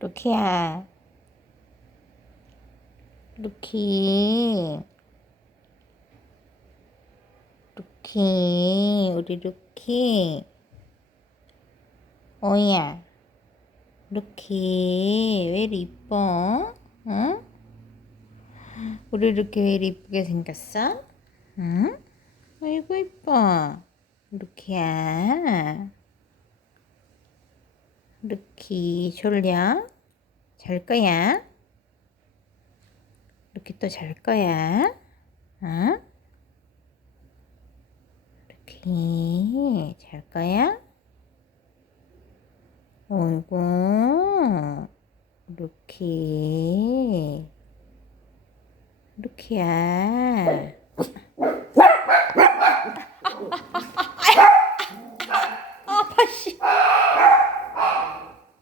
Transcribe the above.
루키야, 루키, 루키, 우리 루키, 어이야, 루키, 왜 이리 이뻐? 응? 우리 루키 왜 이리 이쁘게 생겼어? 응? 아이고 이뻐, 루키야, 루키 졸려? 잘 거야? 루키 또 잘 거야? 응? 루키 잘 거야? 어이구 루키야